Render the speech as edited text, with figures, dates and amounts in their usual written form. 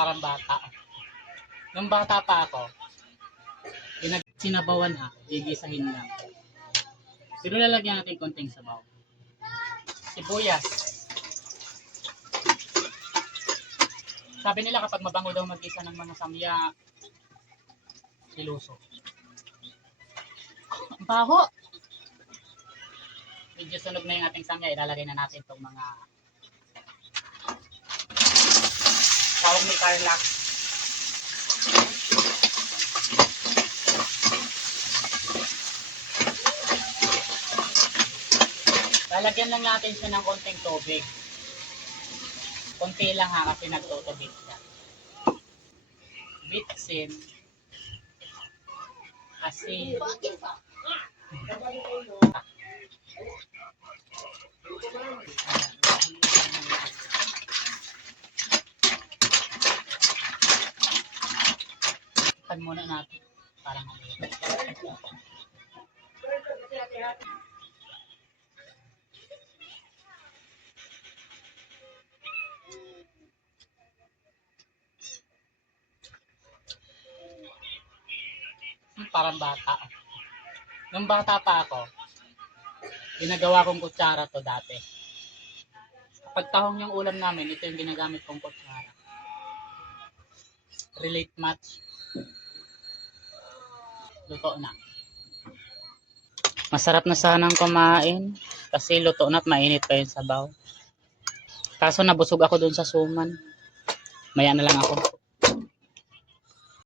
Parang bata. Nung bata pa ako, sinabawan gigisahin lang. Pero lalagyan natin konting sabaw. Sibuyas. Sabi nila kapag mabango daw mag-isa ng mga samya, siluso. Ang baho! Medyo sunog na yung ating samya, ilalagay na natin itong mga tawag ni Carlac. Lalagyan lang natin siya ng konting tubig. Konti lang kasi nagtutubig siya. Bitsin. Asin. Ipan muna natin para maliit. Parang bata. Nung bata pa ako, ginagawa kong kutsara to dati. Kapag tahong yung ulam namin, ito yung ginagamit kong kutsara. Relate match. Luto na. Masarap na sanang kumain kasi luto na at mainit pa yung sabaw. Kaso nabusog ako dun sa suman. Maya na lang ako.